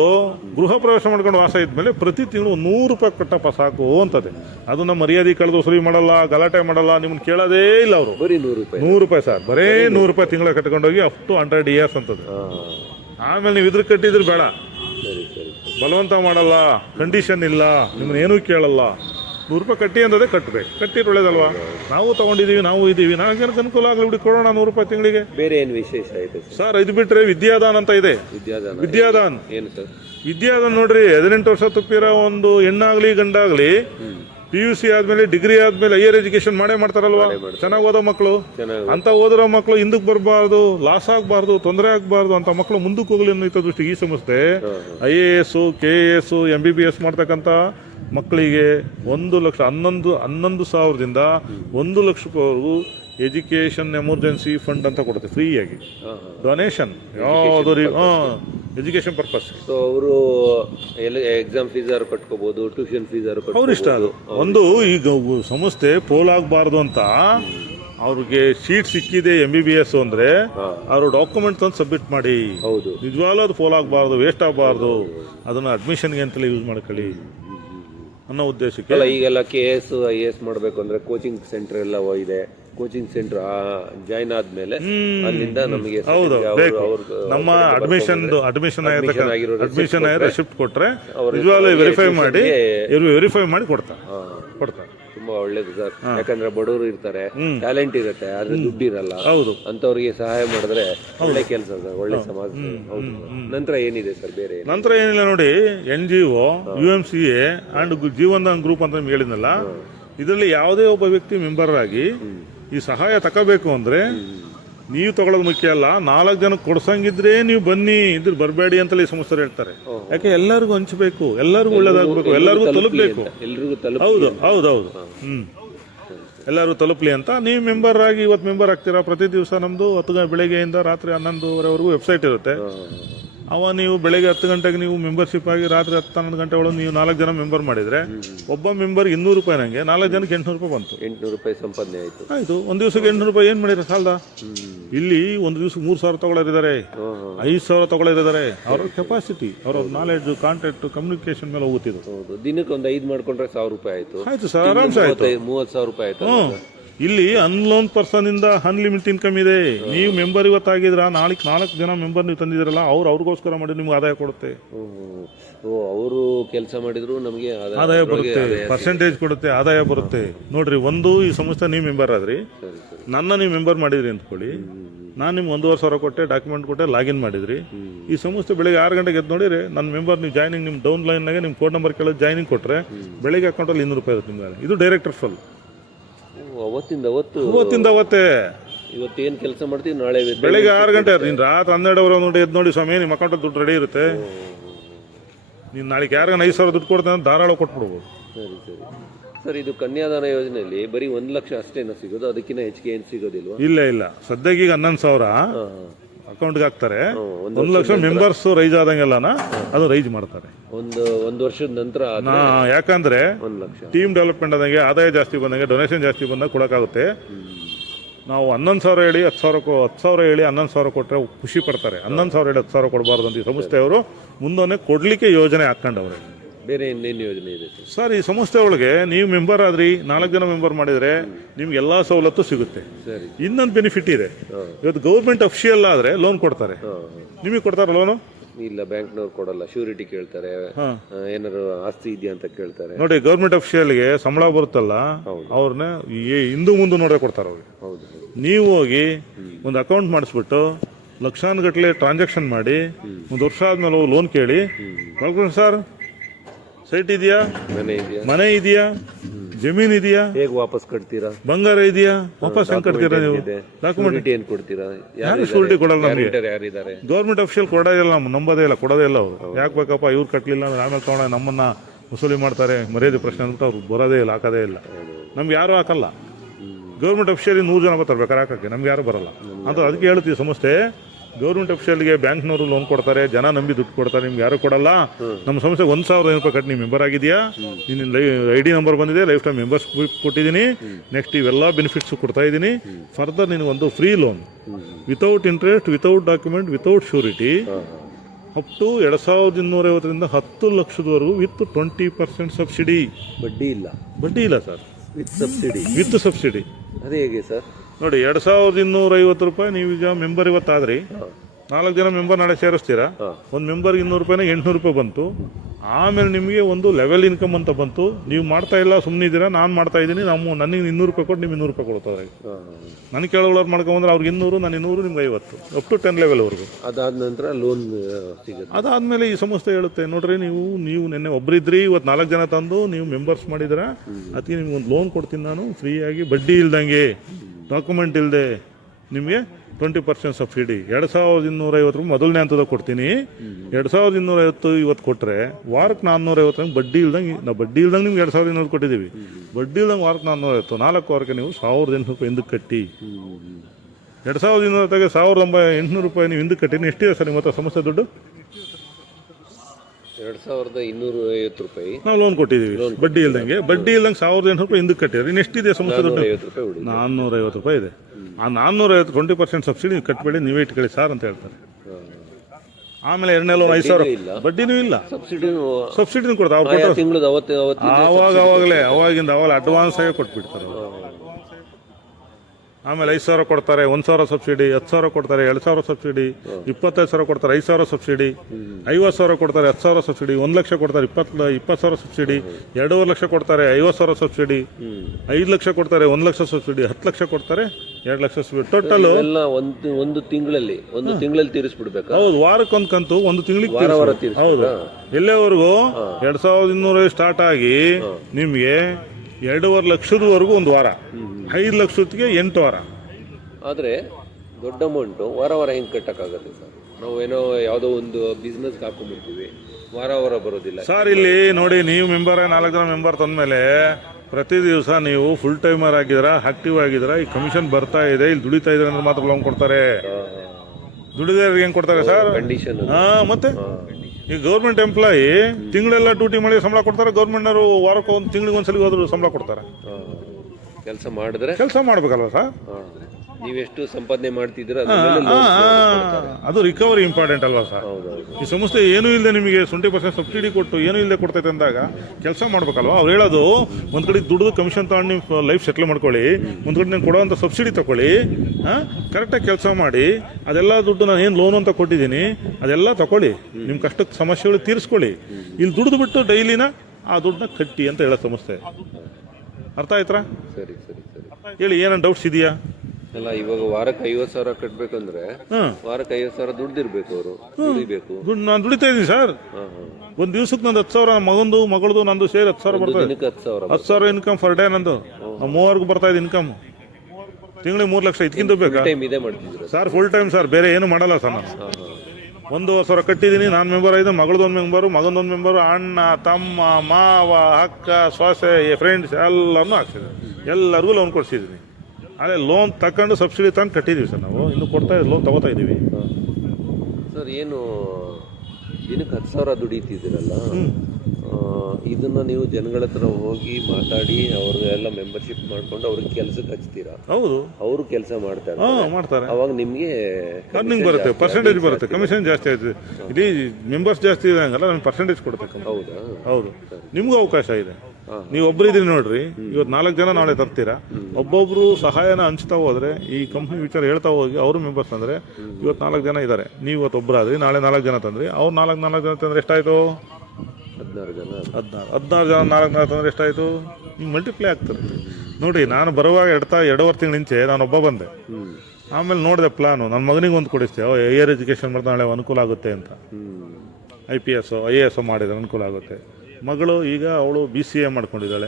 ಗೃಹ ಪ್ರವೇಶ ಮಾಡ್ಕೊಂಡು ವಾಸ ಇದ್ಮೇಲೆ ಪ್ರತಿ ತಿಂಗಳು 100 ರೂಪಾಯಿ ಕಟ್ಟಪ್ಪ ಸಾಕು ಅಂತದೆ. ಅದು ನಮ್ಮ ಮರ್ಯಾದೆ ಕಳೆದು ಸುರಿ ಮಾಡಲ್ಲ, ಗಲಾಟೆ ಮಾಡಲ್ಲ, ನಿಮ್ಮನ್ನು ಕೇಳೋದೇ ಇಲ್ಲ ಅವರು. 100 ರೂಪಾಯಿ ಸರ್, ಬರೇ 100 ರೂಪಾಯಿ ತಿಂಗಳ ಕಟ್ಕೊಂಡೋಗಿ ಅಪ್ ಟು 100 ಇಯರ್ಸ್ ಅಂತದ್ದು. ಆಮೇಲೆ ನೀವು ಇದ್ರ ಕಟ್ಟಿದ್ರೆ ಬೇಡ, ಬಲವಂತ ಮಾಡಲ್ಲ, ಕಂಡೀಷನ್ ಇಲ್ಲ, ನಿಮ್ಮನ್ನ ಏನೂ ಕೇಳಲ್ಲ. 100 ರೂಪಾಯಿ ಕಟ್ಟಿ ಅಂದದೇ ಕಟ್ಟಬೇಕು. ಕಟ್ಟಿದ್ರೆ ಒಳ್ಳೇದಲ್ವಾ? ನಾವು ತಗೊಂಡಿದ್ದೀವಿ, ನಾವು ಇದ್ದೀವಿ, ನಾವೇನಕ್ಕೆ ಅನುಕೂಲ ಆಗಲಿ ಬಿಡಿ, ಕೊಡೋಣ 100 ರೂಪಾಯಿ ತಿಂಗಳಿಗೆ. ಬೇರೆ ಏನು ವಿಶೇಷ ಐತೆ ಸರ್? ಇದು ಬಿಟ್ಟರೆ ವಿದ್ಯಾದಾನ್ ಅಂತ ಇದೆ. ವಿದ್ಯಾದಾನ್ ಏನು ಸರ್? ವಿದ್ಯಾದಾನ್ ನೋಡ್ರಿ, 18 ವರ್ಷ ತುಪ್ಪಿರೋ ಒಂದು ಹೆಣ್ಣಾಗ್ಲಿ ಗಂಡಾಗ್ಲಿ PUC ಆದ್ಮೇಲೆ ಡಿಗ್ರಿ ಆದ್ಮೇಲೆ ಹೈಯರ್ ಎಜುಕೇಶನ್ ಮಾಡ್ತಾರಲ್ವಾ, ಚೆನ್ನಾಗಿ ಓದೋ ಮಕ್ಕಳು. ಅಂತ ಓದಿರೋ ಮಕ್ಕಳು ಹಿಂದಕ್ಕೆ ಬರಬಾರ್ದು, ಲಾಸ್ ಆಗಬಾರ್ದು, ತೊಂದರೆ ಆಗಬಾರ್ದು ಅಂತ ಮಕ್ಕಳು ಮುಂದಕ್ಕೆ ಹೋಗಲಿ ಅನ್ನೋ ದೃಷ್ಟಿಗೆ ಈ ಸಂಸ್ಥೆ IAS, KAS, MBBS ಮಾಡ್ತಕ್ಕಂಥ ಮಕ್ಕಳಿಗೆ 11,000ದಿಂದ 1 ಲಕ್ಷ ರೂಪಾಯಿವರೆಗೂ ಎಜುಕೇಷನ್ ಎಮರ್ಜೆನ್ಸಿ ಫಂಡ್ ಅಂತ ಕೊಡುತ್ತೆ ಫ್ರೀಯಾಗಿ. ಡೊನೇಷನ್ ಯಾವುದು ಎಜುಕೇಷನ್ ಪರ್ಪಸ್. ಸೊ ಅವರು ಎಕ್ಸಾಮ್ ಫೀಸ್ ಆರು ಕಟ್ಕೋಬಹುದು, ಟ್ಯೂಷನ್ ಫೀಸ್ ಆರು ಅವ್ರ ಇಷ್ಟ. ಅದು ಒಂದು ಈಗ ಸಂಸ್ಥೆ ಪೋಲಾಗಬಾರ್ದು ಅಂತ ಅವ್ರಿಗೆ ಶೀಟ್ ಸಿಕ್ಕಿದೆ MBBS ಅಂದ್ರೆ ಅವರು ಡಾಕ್ಯುಮೆಂಟ್ ತಂದು ಸಬ್ಮಿಟ್ ಮಾಡಿ. ಹೌದು, ನಿಜವಾಗ್ಲೂ ಅದು ಪೋಲ್ ಆಗಬಾರ್ದು, ವೇಸ್ಟ್ ಆಗಬಾರ್ದು, ಅದನ್ನ ಅಡ್ಮಿಷನ್ಗೆ ಅಂತಲೇ ಯೂಸ್ ಮಾಡ್ಕೊಳ್ಳಿ ಅನ್ನೋ ಉದ್ದೇಶಕ್ಕೆ. ಈಗೆಲ್ಲ KS IAS ಮಾಡಬೇಕು ಅಂದ್ರೆ ಕೋಚಿಂಗ್ ಸೆಂಟರ್ ಎಲ್ಲ ಇದೆ. ಕೋಚಿಂಗ್ ಸೆಂಟರ್ ಜಾಯ್ನ್ ಆದ್ಮೇಲೆ ಅಲ್ಲಿಂದ ನಮಗೆ ಹೌದು ಬೇಕು. ನಮ್ಮ ಅಡ್ಮಿಷನ್ ಆಗಿರೋ ಶಿಫ್ಟ್ ಕೊಟ್ರೆ ನಿಜವಾಗ್ಲೂ ವೆರಿಫೈ ಮಾಡಿ ಕೊಡ್ತಾರೆ. ತುಂಬಾ ಒಳ್ಳೇದು ಸರ್. ಯಾಕಂದ್ರೆ ಬಡವರು ಇರ್ತಾರೆ, ಟ್ಯಾಲೆಂಟ್ ಇರುತ್ತೆ, ಆದ್ರೆ ದುಡ್ಡು ಇರಲ್ಲ. ಹೌದು, ಅಂತವ್ರಿಗೆ ಸಹಾಯ ಮಾಡಿದ್ರೆ ಒಳ್ಳೆ ಕೆಲಸ ಸರ್, ಒಳ್ಳೆ ಸಮಾಜ. ನಂತರ ಏನಿದೆ ಸರ್? ಬೇರೆ ನಂತರ ಏನಿಲ್ಲ ನೋಡಿ, NGO, UMCA ಅಂಡ್ ಜೀವನ್ದಾನ್ ಗ್ರೂಪ್ ಅಂತ ನಿಮ್ಗೆ ಹೇಳಿದ್ನಲ್ಲ, ಇದರಲ್ಲಿ ಯಾವುದೇ ಒಬ್ಬ ವ್ಯಕ್ತಿ ಮೆಂಬರ್ ಆಗಿ ಈ ಸಹಾಯ ತಗೋಬೇಕು ಅಂದ್ರೆ ನೀವು ತಗೊಳ್ಳೋದು ಮುಖ್ಯ ಅಲ್ಲ, 4 ಜನಕ್ಕೆ ಕೊಡ್ಸಂಗಿದ್ರೆ ನೀವು ಬನ್ನಿ, ಇದ್ರ ಬರಬೇಡಿ ಅಂತಲೇ ಈ ಸಂಸ್ಥೆ ಹೇಳ್ತಾರೆ. ಯಾಕೆ ಎಲ್ಲರಿಗೂ ಹಂಚಬೇಕು, ಎಲ್ಲರಿಗೂ ಒಳ್ಳೇದಾಗಬೇಕು, ಎಲ್ಲರಿಗೂ ತಲುಪಬೇಕು. ಹೌದು ಎಲ್ಲರೂ ತಲುಪಲಿ ಅಂತ ನೀವು ಮೆಂಬರ್ ಆಗಿ ಇವತ್ತು ಮೆಂಬರ್ ಆಗ್ತೀರಾ. ಪ್ರತಿ ದಿವಸ ನಮ್ದು 10 ಬೆಳಗ್ಗೆಯಿಂದ ರಾತ್ರಿ 11:30ವರೆಗೂ ವೆಬ್ಸೈಟ್ ಇರುತ್ತೆ. ನೀವು ಬೆಳಗ್ಗೆ 10 ಗಂಟೆಗೆ ನೀವು ಮೆಂಬರ್ಶಿಪ್ ಆಗಿ ರಾತ್ರಿ 10-11 ಗಂಟೆ ಒಳಗೆ ನೀವು 4 ಜನ ಮೆಂಬರ್ ಮಾಡಿದ್ರೆ ಒಬ್ಬ ಮೆಂಬರ್ 200 ರೂಪಾಯಿ, ನಂಗೆ 4 ಜನಕ್ಕೆ 800 ರೂಪಾಯಿ ಬಂತು. 800 ರೂಪಾಯಿ ಸಂಪಾದನೆ ಆಯ್ತು. ಒಂದು ದಿವಸಕ್ಕೆ 800 ರೂಪಾಯಿ ಏನ್ ಮಾಡಿದ್ರೆ ಸಾಲದ? ಇಲ್ಲಿ ಒಂದು ದಿವಸಕ್ಕೆ 3,000 ತಗೊಳ್ಳೋರಿದ್ದಾರೆ, 5,000 ತಗೊಳ್ಳೋರಿದ್ದಾರೆ. ಅವರ ಕೆಪಾಸಿಟಿ, ಅವರ ನಾಲೆಡ್ಜ್, ಕಾಂಟ್ಯಾಕ್ಟ್, ಕಮ್ಯುನಿಕೇಶನ್ ಮೇಲೆ ಹೋಗುತ್ತಿದ್ದು. ದಿನಕ್ಕೆ ಒಂದು 5 ಮಾಡ್ಕೊಂಡ್ರೆ 1,000 ರೂಪಾಯಿ ಆಯ್ತು ಸರ್, ಆರಾಮ್ಸೆ ಆಯ್ತು. 30,000 ರೂಪಾಯಿ ಆಯ್ತು. ಇಲ್ಲಿ ಅನ್ಲೋನ್ ಪರ್ಸನ್ ಇಂದ ಅನ್ಲಿಮಿಟ್ ಇನ್ಕಮ್ ಇದೆ. ನೀವು ಮೆಂಬರ್ ಇವತ್ತಾಗಿದ್ರ, ನಾಳೆ 4 ಜನ ಮೆಂಬರ್ ನೀವು ತಂದಿದ್ದೀರಲ್ಲ, ಅವ್ರಿಗೋಸ್ಕರ ಮಾಡಿ ನಿಮ್ಗೆ ಆದಾಯ ಕೊಡುತ್ತೆ. ಅವರು ಕೆಲಸ ಮಾಡಿದ್ರು ನಮಗೆ ಆದಾಯ ಬರುತ್ತೆ, ಪರ್ಸೆಂಟೇಜ್ ಕೊಡುತ್ತೆ, ಆದಾಯ ಬರುತ್ತೆ. ನೋಡ್ರಿ, ಈ ಸಂಸ್ಥೆ ನೀವು ಮೆಂಬರ್ ಆದ್ರಿ, ನೀವು ಮೆಂಬರ್ ಮಾಡಿದ್ರಿ ಅಂದ್ಕೊಳ್ಳಿ, ನಾನು ನಿಮ್ಗೆ 1,500,000 ಕೊಟ್ಟೆ, ಡಾಕ್ಯುಮೆಂಟ್ ಕೊಟ್ಟೆ, ಲಾಗಿನ್ ಮಾಡಿದ್ರಿ. ಈ ಸಂಸ್ಥೆ ಬೆಳಗ್ಗೆ 6 ಗಂಟೆಗೆ ಎದ್ದು ನೋಡಿರಿ, ನನ್ನ ಮೆಂಬರ್ ನೀವು ಜಾಯ್ನಿಂಗ್ ನಿಮ್ಮ ಡೌನ್ ಲೈನ್ನಾಗೆ ನಿಮ್ಮ ಫೋನ್ ನಂಬರ್ ಕೇಳೋದು ಜಾಯ್ನಿಂಗ್ ಕೊಟ್ಟರೆ ಬೆಳಗ್ಗೆ ಅಕೌಂಟಲ್ಲಿ 200 ರೂಪಾಯಿ ಇರುತ್ತೆ ನಿಮ್ಗೆ. ಇದು ಡೈರೆಕ್ಟರ್ ಫಲ್. ಅವತ್ತಿಂದ ಅವತ್ತೇ ಇವತ್ತೇನು ಕೆಲಸ ಮಾಡ್ತೀವಿ, ನಾಳೆ ಬೆಳಗ್ಗೆ 6 ಗಂಟೆ, ನೀನು ರಾತ್ರಿ 12 ನೋಡಿ ಎದ್ದು ನೋಡಿ, ಸ್ವಾಮಿ ನಿಮ್ಮ ಅಕೌಂಟಲ್ಲಿ ದುಡ್ಡು ರೆಡಿ ಇರುತ್ತೆ, ನೀನು ನಾಳೆಗೆ ಯಾರಿಗಾನ 5,000 ದುಡ್ಡು ಕೊಡ್ತೇನೆ ಅಂತ ಧಾರಾಳ ಕೊಟ್ಬಿಡ್ಬೋದು. ಸರಿ ಸರ್. ಇದು ಕನ್ಯಾದಾನ ಯೋಜನೆಯಲ್ಲಿ ಬರೀ 1 ಲಕ್ಷ ಅಷ್ಟೇನ ಸಿಗೋದು? ಅದಕ್ಕಿಂತ ಹೆಚ್ಚಿಗೆ ಏನು ಸಿಗೋದಿಲ್ವಾ? ಇಲ್ಲ ಸದ್ಯಕ್ಕೆ 11,000 ಅಕೌಂಟ್ಗೆ ಹಾಕ್ತಾರೆ. 1 ಲಕ್ಷ ಮೆಂಬರ್ಸ್ ರೈಸ್ ಆದಂಗೆಲ್ಲನ ಅದು ರೈಸ್ ಮಾಡ್ತಾರೆ ಒಂದು ವರ್ಷದ ನಂತರ. ಯಾಕಂದ್ರೆ 1 ಲಕ್ಷ ಟೀಮ್ ಡೆವಲಪ್ಮೆಂಟ್ ಆದಂಗೆ, ಆದಾಯ ಜಾಸ್ತಿ ಬಂದಂಗೆ, ಡೊನೇಷನ್ ಜಾಸ್ತಿ ಬಂದಾಗ ಕೊಡೋಕ್ಕಾಗುತ್ತೆ. ನಾವು 11,000 ಹೇಳಿ 10,000 ಹೇಳಿ 11,000 ಕೊಟ್ಟರೆ ಖುಷಿ ಪಡ್ತಾರೆ. 11,000 ಹೇಳಿ 10,000 ಕೊಡಬಾರ್ದು ಅಂತ ಈ ಸಂಸ್ಥೆಯವರು ಮುಂದೊನೆ ಕೊಡ್ಲಿಕ್ಕೆ ಯೋಜನೆ ಹಾಕೊಂಡವ್ರೆ. ಬೇರೆ ಇನ್ನೇನು ಯೋಜನೆ ಇದೆ ಸರ್? ಈ ಸಂಸ್ಥೆ ಒಳಗೆ ನೀವು ಮೆಂಬರ್ ಆದ್ರಿ, 4 ಜನ ಮೆಂಬರ್ ಮಾಡಿದ್ರೆ ನಿಮ್ಗೆ ಎಲ್ಲಾ ಸವಲತ್ತು ಸಿಗುತ್ತೆ. ಇನ್ನೊಂದು ಬೆನಿಫಿಟ್ ಇದೆ, ಇವತ್ತು ಗೌರ್ಮೆಂಟ್ ಅಫಿಷಿಯಲ್ ಆದ್ರೆ ಲೋನ್ ಕೊಡ್ತಾರೆ. ನಿಮಗೆ ಕೊಡ್ತಾರೆ ಲೋನು? ಇಲ್ಲ, ಬ್ಯಾಂಕ್ನವ್ರು ಕೊಡಲ್ಲ, ಶ್ಯೂರಿಟಿ ಕೇಳ್ತಾರೆ, ಏನಾದ್ರು ಆಸ್ತಿ ಇದೆಯಾ ಅಂತ ಕೇಳ್ತಾರೆ. ನೋಡಿ, ಗೌರ್ಮೆಂಟ್ ಅಫಿಷಿಯಲ್ಗೆ ಸಂಬಳ ಬರುತ್ತಲ್ಲ, ಅವ್ರನ್ನ ಹಿಂದು ಮುಂದೆ ನೋಡೇ ಕೊಡ್ತಾರೆ ಅವ್ರಿಗೆ. ನೀವು ಹೋಗಿ ಒಂದು ಅಕೌಂಟ್ ಮಾಡಿಸ್ಬಿಟ್ಟು ಲಕ್ಷಾನುಗಟ್ಟಲೆ ಟ್ರಾನ್ಸಾಕ್ಷನ್ ಮಾಡಿ 1 ವರ್ಷ ಆದ್ಮೇಲೆ ಲೋನ್ ಕೇಳಿ ಮಲ್ಕೊಂಡು ಸರ್ ಸೈಟ್ ಇದೆಯಾ, ಮನೆ ಇದೆಯಾ, ಮನೆ ಇದೆಯಾ, ಜಮೀನ್ ಇದೆಯಾ, ಹೇಗೆ ವಾಪಸ್ ಕಟ್ತೀರಾ, ಬಂಗಾರ ಇದೆಯಾ, ವಾಪಸ್ ಹೆಂಗ್ ಕಟ್ತೀರಾ ನೀವು, ಡಾಕ್ಯುಮೆಂಟ್ ಏನ್ ಕೊಡ್ತೀರಾ, ಯಾರು ಶೂರಿಟಿ ಕೊಡಲ್ಲ ನಮಗೆ, ಯಾರಿದ್ದಾರೆ, ಗೌರ್ಮೆಂಟ್ ಅಫಿಷಿಯಲ್ ಕೊಡೋದಿಲ್ಲ, ನಮ್ಮ ನಂಬೋದೇ ಇಲ್ಲ, ಕೊಡೋದೇ ಇಲ್ಲ ಅವರು. ಯಾಕೆ ಬೇಕಪ್ಪ ಇವ್ರು ಕಟ್ಟಲಿಲ್ಲ ಅಂದ್ರೆ ಆಮೇಲೆ ತೊಗೊಂಡು ನಮ್ಮನ್ನ ವಸೂಲಿ ಮಾಡ್ತಾರೆ, ಮರ್ಯಾದೆ ಪ್ರಶ್ನೆ ಅಂದ್ಬಿಟ್ಟು ಅವ್ರು ಬರೋದೇ ಇಲ್ಲ, ಹಾಕೋದೇ ಇಲ್ಲ. ನಮ್ಗೆ ಯಾರು ಹಾಕಲ್ಲ. ಗೌರ್ಮೆಂಟ್ ಅಫಿಷಿಯಲಿ 100 ಜನ ಬರ್ತಾರೆ ಬೇಕಾದ್ರೆ ಹಾಕಕ್ಕೆ, ನಮ್ಗೆ ಯಾರು ಬರಲ್ಲ ಅಂತ. ಅದಕ್ಕೆ ಹೇಳ್ತೀವಿ ಸಂಸ್ಥೆ, ಗೌರ್ಮೆಂಟ್ ಅಫಿಷಿಯಲ್ಗೆ ಬ್ಯಾಂಕ್ನವರು ಲೋನ್ ಕೊಡ್ತಾರೆ, ಜನ ನಂಬಿ ದುಡ್ಡು ಕೊಡ್ತಾರೆ, ನಿಮ್ಗೆ ಯಾರು ಕೊಡಲ್ಲ. ನಮ್ಮ ಸಂಸ್ಥೆ 1,000 ರೂಪಾಯಿ ಕಟ್ಟಿ ನೀವು ಮೆಂಬರ್ ಆಗಿದೆಯಾ, ನಿನ್ನ ID ನಂಬರ್ ಬಂದಿದೆ, ಲೈಫ್ ಟೈಮ್ ಮೆಂಬರ್ಸ್ ಕೊಟ್ಟಿದ್ದೀನಿ, ನೆಕ್ಸ್ಟ್ ಇವೆಲ್ಲ ಬೆನಿಫಿಟ್ಸು ಕೊಡ್ತಾ ಇದ್ದೀನಿ. ಫರ್ದರ್ ನಿನಗೊಂದು free loan without interest, without document, without surety up to 2,250ರಿಂದ 10 ಲಕ್ಷದವರೆಗೂ ವಿತ್ 20% ಸಬ್ಸಿಡಿ. ಬಡ್ಡಿ ಇಲ್ಲ, ಬಡ್ಡಿ ಇಲ್ಲ sir, with subsidy. With subsidy. ಅದೇ ಹೇಗೆ ಸರ್? ನೋಡಿ 2,250 ರೂಪಾಯಿ ನೀವೀಗ ಮೆಂಬರ್ ಇವತ್ತಾದ್ರಿ, 4 ಜನ ಮೆಂಬರ್ ನಾಳೆ ಸೇರಿಸ್ತೀರಾ, ಒಂದು ಮೆಂಬರ್ಗೆ 200 ರೂಪಾಯಿನ 800 ರೂಪಾಯಿ ಬಂತು. ಆಮೇಲೆ ನಿಮಗೆ ಒಂದು ಲೆವೆಲ್ ಇನ್ಕಮ್ ಅಂತ ಬಂತು. ನೀವು ಮಾಡ್ತಾ ಇಲ್ಲ, ಸುಮ್ಮನೆ ಇದ್ದೀರಾ, ನಾನು ಮಾಡ್ತಾ ಇದ್ದೀನಿ, ನನಗೆ 200 ರೂಪಾಯಿ ಕೊಟ್ಟು ನೀವು 200 ರೂಪಾಯಿ ಕೊಡ್ತಾರೆ. ನನ್ನ ಕೆಳಗಳವ್ರು ಮಾಡ್ಕೊಂಬಂದ್ರೆ ಅವ್ರಿಗೆ 200, ನಾನು 200, ನಿಮ್ಗೆ 50, ಅಪ್ ಟು 10 ಲೆವೆಲ್ವರೆಗೂ. ಅದಾದ ನಂತರ ಲೋನ್ ಸಿಗುತ್ತೆ. ಅದಾದ್ಮೇಲೆ ಈ ಸಂಸ್ಥೆ ಹೇಳುತ್ತೆ, ನೋಡ್ರಿ ನೀವು ನಿನ್ನೆ ಒಬ್ಬರಿದ್ರಿ, ಇವತ್ತು 4 ಜನ ತಂದು ನೀವು ಮೆಂಬರ್ಸ್ ಮಾಡಿದ್ರ, ಅದಕ್ಕೆ ನಿಮ್ಗೆ ಒಂದು ಲೋನ್ ಕೊಡ್ತೀನಿ ನಾನು ಫ್ರೀಯಾಗಿ, ಬಡ್ಡಿ ಇಲ್ದಂಗೆ, ಡಾಕ್ಯುಮೆಂಟ್ ಇಲ್ಲದೆ, ನಿಮಗೆ 20% ಸಬ್ಸಿಡಿ. 2,250 ರೂಪಾಯಿ ಮೊದಲನೇ ಹಂತದಾಗ ಕೊಡ್ತೀನಿ. 2,250 ಇವತ್ತು ಕೊಟ್ಟರೆ ವಾರಕ್ಕೆ 450 ಬಡ್ಡಿ ಇಲ್ದಂಗೆ, ನಾವು ಬಡ್ಡಿ ಇಲ್ದಂಗೆ ನಿಮ್ಗೆ 2,200 ಕೊಟ್ಟಿದ್ದೀವಿ. ಬಡ್ಡಿ ಇಲ್ದಂಗೆ ವಾರಕ್ಕೆ 450, 4 ವಾರಕ್ಕೆ ನೀವು 1,800 ರೂಪಾಯಿ ಹಿಂದಕ್ಕೆ ಕಟ್ಟಿ. 2,200 ತೆಗೆ 1,800 ರೂಪಾಯಿ ನೀವು ಹಿಂದಕ್ಕೆ ಕಟ್ಟಿ. ಎಷ್ಟಿದೆ ಸರ್ ನಿಮ್ಮ ಹತ್ರ ಸಂಸ್ಥೆ ದುಡ್ಡು? 2,250 ರೂಪಾಯಿ ನಾವು ಲೋನ್ ಕೊಟ್ಟಿದ್ದೀವಿ ಬಡ್ಡಿ ಇಲ್ದಂಗೆ. ಬಡ್ಡಿ ಇಲ್ದಂಗೆ 1,800 ರೂಪಾಯಿ ಹಿಂದಕ್ಕೆ ಕಟ್ಟಿದ್ರೆ ಇನ್ನೆಷ್ಟಿದೆ ಸಂಸ್ಥೆ ದುಡ್ಡು? 450 ರೂಪಾಯಿ ಇದೆ. ಆ 450 20% ಸಬ್ಸಿಡಿ ಕಟ್ಬೇಡಿ, ನೀವೇ ಇಟ್ಕೊಳ್ಳಿ ಸಾರ್ ಅಂತ ಹೇಳ್ತಾರೆ. ಆಮೇಲೆ 2ನೇ ಲೋನ್ 5,000 ಬಡ್ಡಿನೂ ಇಲ್ಲ, ಸಬ್ಸಿಡಿನೂ ಕೊಡ್ತಾರೆ. ಅವ್ರು ಕೊಟ್ಟರು ಅವಾಗಿಂದ ಅಡ್ವಾನ್ಸ್ ಆಗಿ ಕೊಟ್ಬಿಡ್ತಾರೆ. ಆಮೇಲೆ 5,000 ಕೊಡ್ತಾರೆ, 1,000 ಸಬ್ಸಿಡಿ, 10,000 ಕೊಡ್ತಾರೆ, 2,000 ಸಬ್ಸಿಡಿ, 25,000 ಕೊಡ್ತಾರೆ, 5,000 ಸಬ್ಸಿಡಿ, 50,000 ಕೊಡ್ತಾರೆ, 10,000 ಸಬ್ಸಿಡಿ, 1 ಲಕ್ಷ ಕೊಡ್ತಾರೆ, 20,000 ಸಬ್ಸಿಡಿ, 2.5 ಲಕ್ಷ ಕೊಡ್ತಾರೆ, 50,000 ಸಬ್ಸಿಡಿ, 5 ಲಕ್ಷ ಕೊಡ್ತಾರೆ, 1 ಲಕ್ಷ ಸಬ್ಸಿಡಿ, 10 ಲಕ್ಷ ಕೊಡ್ತಾರೆ, 2 ಲಕ್ಷ ಸಬ್ಸಿಡಿ. ಟೋಟಲ್ ಒಂದು ತಿಂಗಳಲ್ಲಿ ತೀರಿಸ್ಬಿಡ್ಬೇಕು. ಹೌದು, ವಾರಕ್ಕೊಂದು ಕಂತು, ಒಂದು ತಿಂಗಳಿಗೆ. ಹೌದು, ಎಲ್ಲಿವರೆಗೂ 2,200 ಸ್ಟಾರ್ಟ್ ಆಗಿ ನಿಮಗೆ 2.5 ಲಕ್ಷದವರೆಗೂ ಒಂದು ವಾರ, 5 ಲಕ್ಷಕ್ಕೆ 8 ವಾರ. ಆದರೆ ದೊಡ್ಡ ಅಮೌಂಟು ವಾರ ಹೆಂಗೆ ಕಟ್ಟಕ್ಕಾಗತ್ತೆ ಸರ್? ನಾವೇನೋ ಯಾವುದೋ ಒಂದು ಬಿಸ್ನೆಸ್ಗೆ ಹಾಕೊಂಡ್ಬಿಡ್ತೀವಿ, ವಾರ ಬರೋದಿಲ್ಲ ಸರ್. ಇಲ್ಲಿ ನೋಡಿ, ನೀವು ಮೆಂಬರ್ 4 ಜನ ಮೆಂಬರ್ ತಂದಮೇಲೆ ಪ್ರತಿ ದಿವಸ ನೀವು ಫುಲ್ ಟೈಮರ್ ಆಗಿದ್ದೀರಾ, ಆಕ್ಟಿವ್ ಆಗಿದ್ದೀರಾ, ಈ ಕಮಿಷನ್ ಬರ್ತಾ ಇದೆ, ಇಲ್ಲಿ ದುಡಿತಾ ಇದ್ರೆ ಅಂದ್ರೆ ಮಾತ್ರ ಲೋನ್ ಕೊಡ್ತಾರೆ. ದುಡಿದವ್ರಿಗೆ ಹೆಂಗೆ ಕೊಡ್ತಾರೆ ಸರ್? ಕಂಡೀಷನ್. ಮತ್ತೆ ಈ ಗೌರ್ಮೆಂಟ್ ಎಂಪ್ಲಾಯಿ ತಿಂಗಳೆಲ್ಲ ಡ್ಯೂಟಿ ಮಾಡಿ ಸಂಬಳ ಕೊಡ್ತಾರೆ, ಗೌರ್ಮೆಂಟ್ನವರು ವಾರಕ್ಕೆ ಒಂದು ತಿಂಗಳಿಗೆ ಒಂದ್ಸಲಿ ಹೋದ್ರು ಸಂಬಳ ಕೊಡ್ತಾರೆ. ಕೆಲಸ ಮಾಡಿದ್ರೆ ಕೆಲಸ ಮಾಡ್ಬೇಕಲ್ವ ಸರ್? ನೀವೆಷ್ಟು ಸಂಪಾದನೆ ಮಾಡ್ತಿದ್ದೀರ ಅದು ರಿಕವರಿ ಇಂಪಾರ್ಟೆಂಟ್ ಅಲ್ವಾ ಸರ್? ಈ ಸಂಸ್ಥೆ ಏನೂ ಇಲ್ಲದೆ ನಿಮಗೆ 20% ಸಬ್ಸಿಡಿ ಕೊಟ್ಟು ಏನೂ ಇಲ್ಲದೆ ಕೊಡ್ತೈತೆ ಅಂದಾಗ ಕೆಲಸ ಮಾಡ್ಬೇಕಲ್ವಾ? ಅವ್ರು ಹೇಳೋದು ಒಂದು ಕಡೆ ದುಡ್ದು ಕಮಿಷನ್ ತಗೊಂಡು ನೀವು ಲೈಫ್ ಸೆಟ್ಲ್ ಮಾಡ್ಕೊಳ್ಳಿ, ಒಂದು ಕಡೆ ನಾನು ಕೊಡೋವಂಥ ಸಬ್ಸಿಡಿ ತಗೊಳ್ಳಿ, ಕರೆಕ್ಟಾಗಿ ಕೆಲಸ ಮಾಡಿ, ಅದೆಲ್ಲ ದುಡ್ಡು ನಾನು ಏನು ಲೋನ್ ಅಂತ ಕೊಟ್ಟಿದ್ದೀನಿ ಅದೆಲ್ಲ ತಗೊಳ್ಳಿ, ನಿಮ್ಮ ಕಷ್ಟಕ್ಕೆ ಸಮಸ್ಯೆಗಳು ತೀರಿಸ್ಕೊಳ್ಳಿ, ಇಲ್ಲಿ ದುಡ್ದು ಬಿಟ್ಟು ಡೈಲಿನ ಆ ದುಡ್ಡನ್ನ ಕಟ್ಟಿ ಅಂತ ಹೇಳೋ ಸಂಸ್ಥೆ. ಅರ್ಥ ಆಯ್ತಾ? ಸರಿ ಹೇಳಿ, ಏನೋ ಡೌಟ್ಸ್ ಇದೆಯಾ? ಅಲ್ಲ, ಇವಾಗ ವಾರಕ್ಕೆ 50,000 ಕಟ್ಬೇಕಂದ್ರೆ ವಾರಕ್ಕೆ 50,000 ದುಡ್ದಿರ್ಬೇಕು, ಅವರು ದುಡಿಬೇಕು. ನಾನು ದುಡಿತಾ ಇದ್ದೀನಿ ಸರ್. ಒಂದು ದಿವಸಕ್ಕೆ ನಂದು 10,000, ಮಗಳದು ನಂದು ಸೇರಿ 10,000 ಬರ್ತದೆ. 10,000 ಇನ್ಕಮ್ ಫರ್ ಡೇ ನಂದು. 3 ಬರ್ತಾ ಇದೆ ಇನ್ಕಮ್. ತಿಂಗಳಿಗೆ 3 ಲಕ್ಷ. ಇದಕ್ಕಿಂತ ಬೇಕಾ ಸರ್? ಫುಲ್ ಟೈಮ್ ಸರ್, ಬೇರೆ ಏನು ಮಾಡಲ್ಲ ಸರ್. ನಾನು 1,000 ಕಟ್ಟಿದ್ದೀನಿ. ನಾನು ಮೆಂಬರ್ ಆಗಿದೆ, ಮಗಳದೊಂದು ಮೆಂಬರು, ಮಗನೊಂದು ಮೆಂಬರು, ಅಣ್ಣ, ತಮ್ಮ, ಮಾವ, ಅಕ್ಕ, ಸೊಸೆ, ಫ್ರೆಂಡ್ಸ್ ಎಲ್ಲರನ್ನೂ ಹಾಕ್ಸಿದ್ದೀನಿ. ಎಲ್ಲರಿಗೂ ಲೋನ್ ಕೊಡಿಸಿದ್ದೀನಿ. ಅದೇ ಲೋನ್ ತಗೊಂಡು ಸಬ್ಸಿಡಿ ತಗೊಂಡು ಕಟ್ಟಿದ್ದೀವಿ ಸರ್. ನಾವು ಇನ್ನು ಲೋನ್ ತಗೋತಾ ಇದ್ದೀವಿ ಸರ್. ಏನು ದಿನಕ್ಕೆ 10,000 ದುಡಿತಿದ್ದೀರಲ್ಲ, ಇದನ್ನ ನೀವು ಜನಗಳ ಹತ್ರ ಹೋಗಿ ಮಾತಾಡಿ ಅವ್ರಿಗೆಲ್ಲ ಮೆಂಬರ್ಶಿಪ್ ಮಾಡ್ಕೊಂಡು ಅವ್ರಿಗೆ ಕೆಲಸಕ್ಕೆ ಹಚ್ತೀರಾ? ಹೌದು, ಅವರು ಕೆಲಸ ಮಾಡ್ತಾರೆ. ಅವಾಗ ನಿಮಗೆ ಅರ್ನಿಂಗ್ ಬರುತ್ತೆ, ಪರ್ಸೆಂಟೇಜ್ ಬರುತ್ತೆ, ಕಮಿಷನ್ ಜಾಸ್ತಿ ಆಯ್ತದೆ. ಇಡೀ ಮೆಂಬರ್ಸ್ ಜಾಸ್ತಿ ಇದಂಗಲ್ಲ, ನಮ್ಗೆ ಪರ್ಸೆಂಟೇಜ್ ಕೊಡ್ಬೇಕು. ಹೌದಾ? ಹೌದು, ನಿಮಗೂ ಅವಕಾಶ ಇದೆ. ನೀವು ಒಬ್ಬರಿದ್ದೀರಿ ನೋಡ್ರಿ, ಇವತ್ತು 4 ಜನ ನಾಳೆ ತರ್ತೀರಾ. ಒಬ್ಬೊಬ್ರು ಸಹಾಯನ ಹಂಚ್ತಾ ಹೋದ್ರೆ, ಈ ಕಂಪ್ನಿ ವಿಚಾರ ಹೇಳ್ತಾ ಹೋಗಿ ಅವರು ಮೆಂಬರ್ಸ್ ಅಂದ್ರೆ ಇವತ್ತು 4 ಜನ ಇದ್ದಾರೆ, ನೀವು ಇವತ್ತು ಒಬ್ಬರಾದ್ರಿ, ನಾಳೆ 4 ಜನ ತಂದ್ರಿ, ಅವ್ರು 4 ಜನ ತಂದ್ರೆ ಎಷ್ಟಾಯ್ತು? 16 ಜನ 4 ತಂದ್ರೆ ಎಷ್ಟಾಯ್ತು? ಹಿಂಗೆ ಮಲ್ಟಿಪ್ಲೈ ಆಗ್ತದೆ ನೋಡಿ. ನಾನು ಬರುವಾಗ 2.5 ತಿಂಗಳ ಮುಂಚೆ ನಾನು ಒಬ್ಬ ಬಂದೆ. ಆಮೇಲೆ ನೋಡಿದೆ ಪ್ಲಾನು, ನನ್ನ ಮಗನಿಗೆ ಒಂದು ಕೊಡಿಸ್ತೇವೆ, ಹೈಯರ್ ಎಜುಕೇಷನ್ ಮಾಡಿದ್ರೆ ನಾಳೆ ಅನುಕೂಲ ಆಗುತ್ತೆ ಅಂತ. IPS IAS ಮಾಡಿದ್ರೆ ಅನುಕೂಲ ಆಗುತ್ತೆ. ಮಗಳು ಈಗ ಅವಳು BCA ಮಾಡ್ಕೊಂಡಿದ್ದಾಳೆ,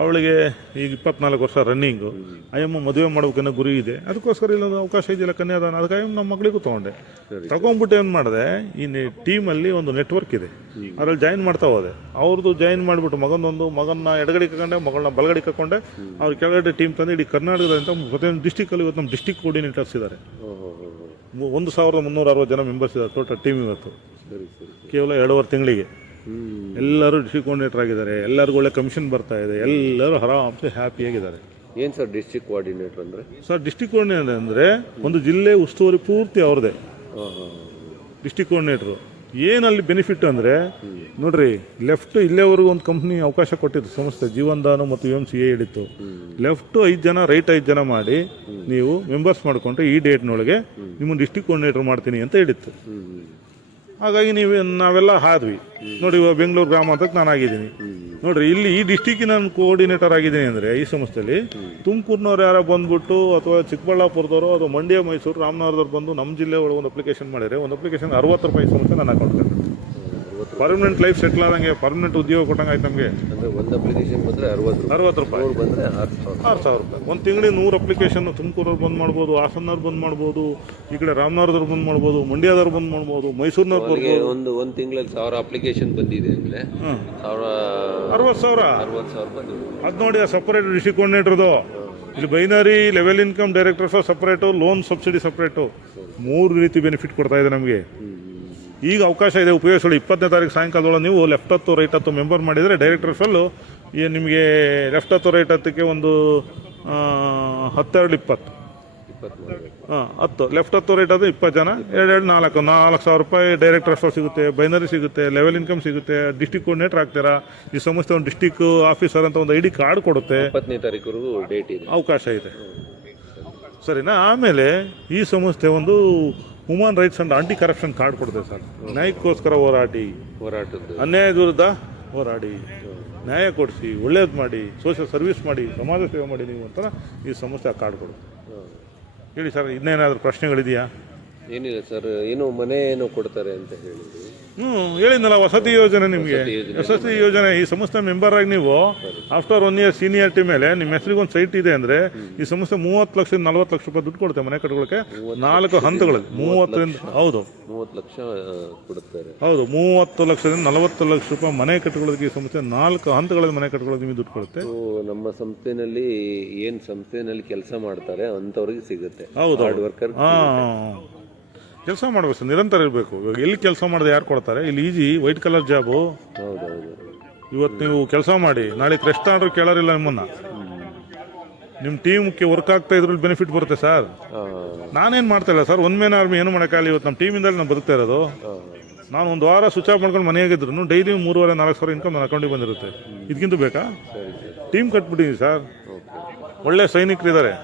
ಅವಳಿಗೆ ಈಗ 24 ವರ್ಷ ರನ್ನಿಂಗು. ಅಯ್ಯಮ್ಮ ಮದುವೆ ಮಾಡ್ಬೇಕನ್ನೋ ಗುರಿ ಇದೆ, ಅದಕ್ಕೋಸ್ಕರ ಇಲ್ಲೊಂದು ಅವಕಾಶ ಇದೆಯಲ್ಲ ಕನ್ಯಾದಾನ, ಅದಕ್ಕಾಗಿ ನಮ್ಮ ಮಗಳಿಗೂ ತೊಗೊಂಡೆ. ತಗೊಂಡ್ಬಿಟ್ಟು ಏನು ಮಾಡಿದೆ, ಈ ಟೀಮಲ್ಲಿ ಒಂದು ನೆಟ್ವರ್ಕ್ ಇದೆ, ಅದರಲ್ಲಿ ಜಾಯಿನ್ ಮಾಡ್ತಾ ಹೋದೆ. ಅವ್ರದ್ದು ಜಾಯಿನ್ ಮಾಡಿಬಿಟ್ಟು ಮಗನ ಎಡಗಡೆ ಕಕೊಂಡೆ, ಮಗಳನ್ನ ಬಲಗಡೆ ಕಕೊಂಡೆ, ಅವ್ರ ಕೆಳಗಡೆ ಟೀಮ್ ತಂದು ಇಡೀ ಕರ್ನಾಟಕದಂತ ಪ್ರತಿಯೊಂದು ಡಿಸ್ಟಿಕಲ್ಲಿ ಇವತ್ತು ನಮ್ಮ ಡಿಸ್ಟಿಕ್ ಕೋರ್ಡಿನೇಟರ್ಸ್ ಇದ್ದಾರೆ. 1360 ಜನ ಮೆಂಬರ್ಸ್ ಇದ್ದಾರೆ ಟೋಟಲ್ ಟೀಮ್ ಇವತ್ತು. ಕೇವಲ 2.5 ತಿಂಗಳಿಗೆ ಎಲ್ಲರೂ ಡಿಸ್ಟ್ರಿಕ್ಟ್ ಕೋಆರ್ಡಿನೇಟರ್ ಆಗಿದ್ದಾರೆ. ಎಲ್ಲರಿಗೂ ಒಳ್ಳೆ ಕಮಿಷನ್ ಬರ್ತಾ ಇದೆ, ಎಲ್ಲರೂ ಆರಾಮ್ಸೆ ಹ್ಯಾಪಿಯಾಗಿದ್ದಾರೆ. ಏನು ಸರ್ ಡಿಸ್ಟ್ರಿಕ್ಟ್ ಕೋಆರ್ಡಿನೇಟರ್ ಅಂದರೆ? ಸರ್ ಡಿಸ್ಟ್ರಿಕ್ಟ್ ಕೋಆರ್ಡಿನೇಟರ್ ಅಂದರೆ ಒಂದು ಜಿಲ್ಲೆ ಉಸ್ತುವಾರಿ ಪೂರ್ತಿ ಅವ್ರದ್ದೇ ಡಿಸ್ಟ್ರಿಕ್ಟ್ ಕೋಆರ್ಡಿನೇಟ್ರು. ಏನಲ್ಲಿ ಬೆನಿಫಿಟ್ ಅಂದರೆ ನೋಡ್ರಿ, ಲೆಫ್ಟ್ ಇಲ್ಲೇವರೆಗೂ ಒಂದು ಕಂಪ್ನಿ ಅವಕಾಶ ಕೊಟ್ಟಿತ್ತು, ಸಂಸ್ಥೆ ಜೀವನ್ದಾನ ಮತ್ತು UMCA ಹಿಡಿತು. ಲೆಫ್ಟ್ 5 ಜನ, ರೈಟ್ 5 ಜನ ಮಾಡಿ ನೀವು ಮೆಂಬರ್ಸ್ ಮಾಡಿಕೊಂಡ್ರೆ ಈ ಡೇಟ್ನೊಳಗೆ ನಿಮ್ಮನ್ನು ಡಿಸ್ಟ್ರಿಕ್ಟ್ ಕೋಆರ್ಡಿನೇಟರ್ ಮಾಡ್ತೀನಿ ಅಂತ ಹಿಡಿತ್ತು. ಹಾಗಾಗಿ ನಾವೆಲ್ಲ ಆದ್ವಿ ನೋಡಿ. ಇವಾಗ ಬೆಂಗಳೂರು ಗ್ರಾಮಾಂತರಕ್ಕೆ ನಾನು ಆಗಿದ್ದೀನಿ ನೋಡ್ರಿ. ಇಲ್ಲಿ ಈ ಡಿಸ್ಟಿಕ್ಕಿನ ನಾನು ಕೋಆರ್ಡಿನೇಟರ್ ಆಗಿದ್ದೀನಿ ಅಂದರೆ ಈ ಸಂಸ್ಥೆಯಲ್ಲಿ ತುಮಕೂರಿನವ್ರು ಯಾರೋ ಬಂದ್ಬಿಟ್ಟು, ಅಥವಾ ಚಿಕ್ಕಬಳ್ಳಾಪುರದವರು, ಅಥವಾ ಮಂಡ್ಯ, ಮೈಸೂರು, ರಾಮನಗರದವ್ರು ಬಂದು ನಮ್ಮ ಜಿಲ್ಲೆ ಒಳಗೆ ಒಂದು ಅಪ್ಲಿಕೇಶನ್ ಮಾಡಿದರೆ ಒಂದು ಅಪ್ಲಿಕೇಶನ್ 60 ರೂಪಾಯಿ ಸಂಸ್ಥೆ ನನ್ನ ಅಕೌಂಟ್ಗೆ. ಪರ್ಮನೆಂಟ್ ಲೈಫ್ ಸೆಟ್ಲ್ ಆದಂಗೆ, ಪರ್ಮನೆಂಟ್ ಉದ್ಯೋಗ ಕೊಟ್ಟಂಗೆ ಆಯ್ತು ನಮಗೆ. ಅಂದರೆ ಒಂದು ಅಪ್ಲಿಕೇಶನ್ ಬಂದರೆ 60 ರೂಪಾಯಿ, ಬಂದರೆ 6,000 ರೂಪಾಯಿ. ಒಂದು ತಿಂಗಳಿಗೆ 100 ಅಪ್ಲಿಕೇಶನ್ ತುಮಕೂರವ್ರು ಬಂದ್ ಮಾಡ್ಬೋದು, ಹಾಸನವ್ರು ಬಂದ್ ಮಾಡ್ಬೋದು, ಈ ಕಡೆ ರಾಮನಗರದವ್ರು ಬಂದ್ ಮಾಡ್ಬೋದು, ಮಂಡ್ಯದವ್ರು ಬಂದ್ ಮಾಡ್ಬೋದು, ಮೈಸೂರಿನವ್ರು ಬರ್ಬೋದು. ಒಂದು ತಿಂಗಳಲ್ಲಿ 1000 ಅಪ್ಲಿಕೇಶನ್ ಬಂದಿದೆ ಅಂದರೆ 60,000 ಬಂದಿದೆ. ಅದು ನೋಡಿ, ಸಪರೇಟ್ ಡಿಸ್ಟ್ರಿಕ್ಟ್ ಕೋಆರ್ಡಿನೇಟರ್ದು. ಇಲ್ಲಿ binary, level income, directors separate, loan subsidy separate, 3 ರೀತಿ ಬೆನಿಫಿಟ್ ಕೊಡ್ತಾ ಇದೆ ನಮಗೆ. ಈಗ ಅವಕಾಶ ಇದೆ, ಉಪಯೋಗಿಸೋಳಿ. 20ನೇ ತಾರೀಕು ಸಾಯಂಕಾಲದೊಳಗೆ ನೀವು ಲೆಫ್ಟ್ 10 ರೈಟ್ 10 ಮೆಂಬರ್ ಮಾಡಿದರೆ ಡೈರೆಕ್ಟರ್ಸಲ್ಲೂ ನಿಮಗೆ ಲೆಫ್ಟ್ 10 ರೈಟ್ 10ಕ್ಕೆ ಒಂದು 10 ಲೆಫ್ಟ್ 10 ರೈಟ್ ಅದು 20 ಜನ, 4,000 ರೂಪಾಯಿ ಡೈರೆಕ್ಟರ್ಸ್ ಸಿಗುತ್ತೆ, ಬೈನರಿ ಸಿಗುತ್ತೆ, ಲೆವೆಲ್ ಇನ್ಕಮ್ ಸಿಗುತ್ತೆ. ಡಿಸ್ಟ್ರಿಕ್ಟ್ ಕೋಆರ್ಡಿನೇಟರ್ ಆಗ್ತೀರಾ. ಈ ಸಂಸ್ಥೆ ಒಂದು ಡಿಸ್ಟ್ರಿಕ್ಟ್ ಆಫೀಸರ್ ಅಂತ ಒಂದು ID ಕಾರ್ಡ್ ಕೊಡುತ್ತೆ. 20ನೇ ತಾರೀಕುವರೆಗೂ ಡೇಟ್ ಇದೆ, ಅವಕಾಶ ಇದೆ. ಸರಿನಾ? ಆಮೇಲೆ ಈ ಸಂಸ್ಥೆ ಒಂದು human rights and aunty corruption card ಕೊಡುತ್ತೆ ಸರ್. ನ್ಯಾಯಕ್ಕೋಸ್ಕರ ಹೋರಾಟದ ಅನ್ಯಾಯದ ವಿರುದ್ಧ ಹೋರಾಡಿ, ನ್ಯಾಯ ಕೊಡಿಸಿ, ಒಳ್ಳೇದು ಮಾಡಿ, ಸೋಷಿಯಲ್ ಸರ್ವಿಸ್ ಮಾಡಿ, ಸಮಾಜ ಸೇವೆ ಮಾಡಿ ನೀವು ಅಂತ ಈ ಸಂಸ್ಥೆ ಆ ಕಾರ್ಡ್ ಕೊಡುತ್ತೆ. ಹೇಳಿ ಸರ್, ಇನ್ನೇನಾದರೂ ಪ್ರಶ್ನೆಗಳಿದೆಯಾ? ಏನಿಲ್ಲ ಸರ್, ಏನೋ ಮನೆ ಏನೋ ಕೊಡ್ತಾರೆ ಅಂತ ಹೇಳಿದ್ವಿ. ಹೇಳಿದ್ನಲ್ಲ, ವಸತಿ ಯೋಜನೆ. ನಿಮಗೆ ವಸತಿ ಯೋಜನೆ ಈ ಸಂಸ್ಥೆ ಮೆಂಬರ್ ಆಗಿ ನೀವು ಆಫ್ಟರ್ 1 ಇಯರ್ ಸೀನಿಯಾರಿಟಿ ಮೇಲೆ ನಿಮ್ಮ ಹೆಸರಿಗೆ ಒಂದು ಸೈಟ್ ಇದೆ ಅಂದರೆ ಈ ಸಂಸ್ಥೆ 30 ಲಕ್ಷದಿಂದ 40 ಲಕ್ಷ ರೂಪಾಯಿ ದುಡ್ಡು ಕೊಡುತ್ತೆ ಮನೆ ಕಟ್ಕೊಳ್ಳೋಕೆ. 4 ಹಂತಗಳಲ್ಲಿ 30ರಿಂದ 30 ಲಕ್ಷ ಕೊಡುತ್ತಾರೆ. ಹೌದು, 30 ಲಕ್ಷದಿಂದ 40 ಲಕ್ಷ ರೂಪಾಯಿ ಮನೆ ಕಟ್ಕೊಳ್ಳೋದಕ್ಕೆ ಈ ಸಂಸ್ಥೆ 4 ಹಂತಗಳಲ್ಲಿ ಮನೆ ಕಟ್ಕೊಳ್ಳೋದು ನಿಮಗೆ ದುಡ್ಡು ಕೊಡುತ್ತೆ. ನಮ್ಮ ಸಂಸ್ಥೆನಲ್ಲಿ ಏನು ಸಂಸ್ಥೆನಲ್ಲಿ ಕೆಲಸ ಮಾಡ್ತಾರೆ ಅಂಥವ್ರಿಗೆ ಸಿಗುತ್ತೆ. ಹೌದು, ಹಾರ್ಡ್ ವರ್ಕರ್ ಕೆಲಸ ಮಾಡಬೇಕು ಸರ್, ನಿರಂತರ ಇರಬೇಕು. ಇವಾಗ ಎಲ್ಲಿ ಕೆಲಸ ಮಾಡಿದೆ ಯಾರು ಕೊಡ್ತಾರೆ? ಇಲ್ಲಿ ಈಜಿ ವೈಟ್ ಕಲರ್ ಜಾಬು. ಹೌದೌದು. ಇವತ್ತು ನೀವು ಕೆಲಸ ಮಾಡಿ, ನಾಳೆ ರೆಸ್ಟ್ ಆರ್ಡರ್ ಕೇಳೋರಿಲ್ಲ ನಿಮ್ಮನ್ನ. ನಿಮ್ಮ ಟೀಮ್ಗೆ ವರ್ಕ್ ಆಗ್ತಾ ಇದ್ರಲ್ಲಿ ಬೆನಿಫಿಟ್ ಬರುತ್ತೆ ಸರ್. ನಾನೇನು ಮಾಡ್ತಾ ಇಲ್ಲ ಸರ್, ಒನ್ ಮ್ಯಾನ್ ಆರ್ಮಿ ಏನು ಮಾಡೋಕ್ಕಾಗಲ್ಲ. ಇವತ್ತು ನಮ್ಮ ಟೀಮಿಂದಲೇ ನಾನು ಬದುಕ್ತಾ ಇರೋದು. ನಾನು ಒಂದು ವಾರ ಸ್ವಿಚ್ ಆಫ್ ಮಾಡ್ಕೊಂಡು ಮನೆಯಾಗಿದ್ರು ಡೈಲಿ 3,500-4,000 ಸಾವಿರ ಇನ್ಕಮ್ ನನ್ನ ಅಕೌಂಟಿಗೆ ಬಂದಿರುತ್ತೆ. ಇದಕ್ಕಿಂತ ಬೇಕಾ? ಟೀಮ್ ಕಟ್ಬಿಟ್ಟಿದ್ದೀನಿ ಸರ್. ಒಳ್ಳೆ ಸೈನಿಕರಿದ್ದಾರೆ,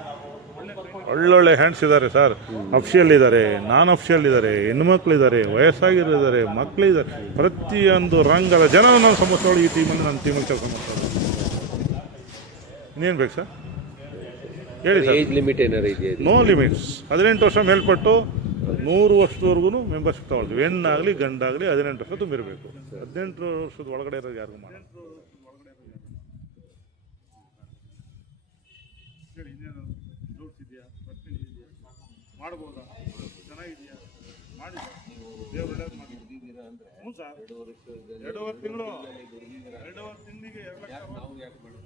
ಒಳ್ಳೊಳ್ಳೆ ಹ್ಯಾಂಡ್ಸ್ ಇದ್ದಾರೆ ಸರ್. ಅಫಿಷಿಯಲ್ ಇದ್ದಾರೆ, ನಾನ್ ಅಫಿಷಿಯಲ್ ಇದ್ದಾರೆ, ಹೆಣ್ಮಕ್ಳಿದ್ದಾರೆ, ವಯಸ್ಸಾಗಿರೋದ್ದಾರೆ, ಮಕ್ಕಳಿದ್ದಾರೆ, ಪ್ರತಿಯೊಂದು ರಂಗದ ಜನ ನನ್ನ ಸಂಸ್ಥೆಗಳು ಈ ಟೀಮಲ್ಲಿ ನನ್ನ ಟೀಮಲ್ಲಿ ಕೆಲಸ ಮಾಡ್ತಾರೆ. ಇನ್ನೇನು ಬೇಕು ಸರ್ ಹೇಳಿ ಸರ್? ಏಜ್ ಲಿಮಿಟ್ ಏನಾರು ಇದೆಯಾ? No limits. 18 ವರ್ಷ ಮೇಲ್ಪಟ್ಟು 100 ವರ್ಷದವರೆಗೂ ಮೆಂಬರ್ಶಿಪ್ ತಗೊಳ್ತೀವಿ. ಹೆಣ್ಣಾಗಲಿ ಗಂಡಾಗಲಿ 18 ವರ್ಷ ತುಂಬಿರಬೇಕು. 18 ವರ್ಷದ ಒಳಗಡೆ ಇರೋದು ಯಾರಿಗೂ ಮಾಡೋಣ. ಮಾಡ್ಬೋದಾ? ಚೆನ್ನಾಗಿದೆಯಾ? ಮಾಡಿ ದೇವ್ರು ಒಳ್ಳೇದು ಮಾಡಿ. ಹ್ಞೂ ಸರ್, 2.5 ತಿಂಗಳು 2.5 ತಿಂಗಳಿಗೆ 2 ಲಕ್ಷ.